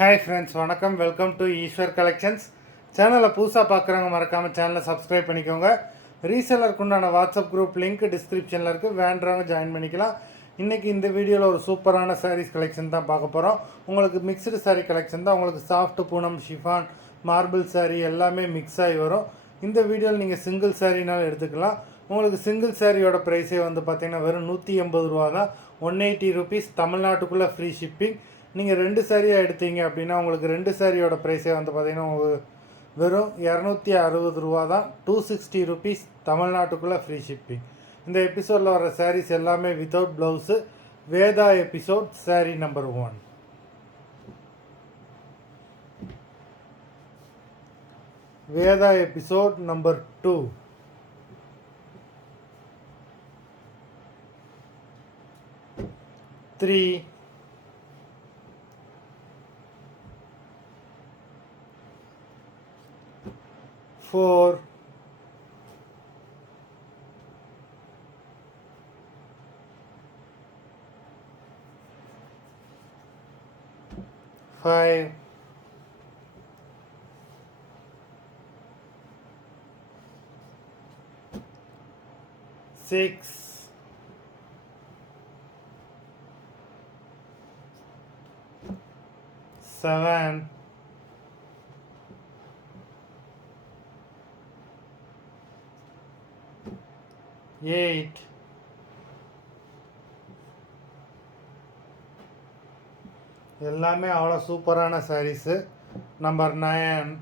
Hi friends, வணக்கம். Welcome to Eswar collections. சேனலை புதுசாக பார்க்குறவங்க மறக்காமல் சேனலை சப்ஸ்கிரைப் பண்ணிக்கோங்க. ரீசெல்லருக்கு உண்டான வாட்ஸ்அப் குரூப் லிங்க் டிஸ்கிரிப்ஷனில் இருக்குது, வேண்டுறவங்க ஜாயின் பண்ணிக்கலாம். இன்றைக்கி இந்த வீடியோவில் ஒரு சூப்பரான சாரீஸ் கலெக்ஷன் தான் பார்க்க போகிறோம். உங்களுக்கு மிக்சடு சாரீ கலெக்ஷன் தான். உங்களுக்கு சாஃப்ட் பூனம், ஷிஃபான், மார்பிள் சாரீ எல்லாமே மிக்ஸ் ஆகி வரும். இந்த வீடியோவில் நீங்கள் சிங்கிள் சாரீனாலும் எடுத்துக்கலாம். உங்களுக்கு சிங்கிள் சாரியோட ப்ரைஸே வந்து பார்த்திங்கன்னா வெறும் 180 ரூபா தான். 180 ருபீஸ், தமிழ்நாட்டுக்குள்ளே ஃப்ரீ ஷிப்பிங். நீங்கள் 2 சாரியாக எடுத்தீங்க அப்படின்னா உங்களுக்கு 2 சாரியோட ப்ரைஸே வந்து பார்த்திங்கன்னா உங்களுக்கு வெறும் 260 ரூபா தான். 260 ருபீஸ், தமிழ்நாட்டுக்குள்ளே ஃப்ரீ ஷிப்பிங். இந்த எபிசோடில் வர சாரீஸ் எல்லாமே without blouse. Veda episode sari number 1. Veda episode number 2. 3, 4, 5, 6, 7, 8, 9 எல்லாமே அவ்வளோ சூப்பரான சாரீஸு. நம்பர் 9,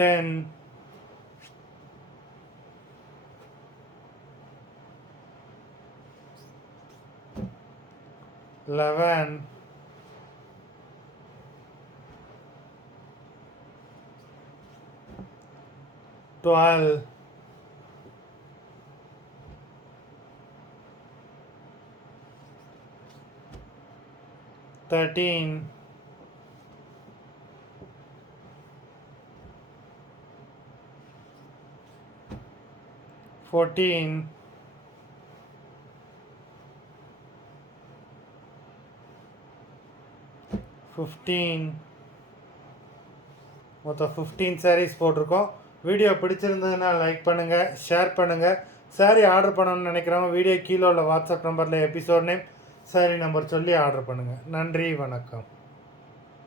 10, 11, 12, 13, 14, 15. மொத்தம் 15 சாரீஸ் போட்டிருக்கோம். வீடியோ பிடிச்சிருந்ததுன்னா லைக் பண்ணுங்கள், ஷேர் பண்ணுங்கள். சாரீ ஆர்டர் பண்ணணும்னு நினைக்கிறவங்க வீடியோ கீழே உள்ள வாட்ஸ்அப் நம்பரில் எபிசோட் நேம், சாரீ நம்பர் சொல்லி ஆர்டர் பண்ணுங்கள். நன்றி, வணக்கம்.